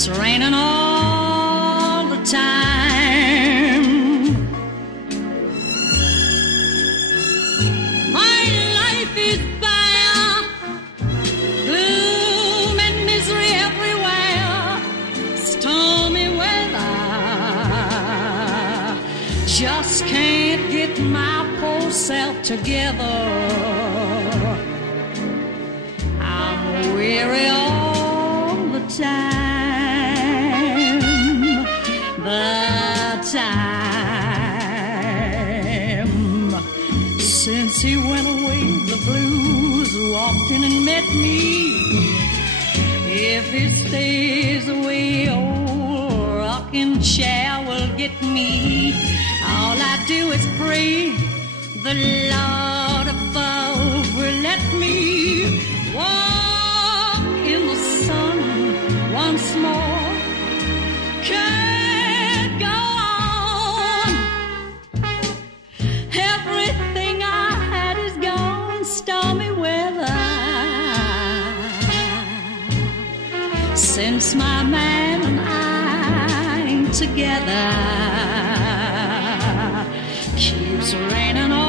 It's raining all the time. My life is bare, gloom and misery everywhere, stormy weather. Just can't get my poor self together. I'm weary all the time. Since he went away, the blues walked in and met me. If he stays away, old rocking chair will get me. All I do is pray the Lord above will let me walk in the sun once more. Can't go on. Everything I had is gone, stormy weather. Since my man and I ain't together, keeps raining on.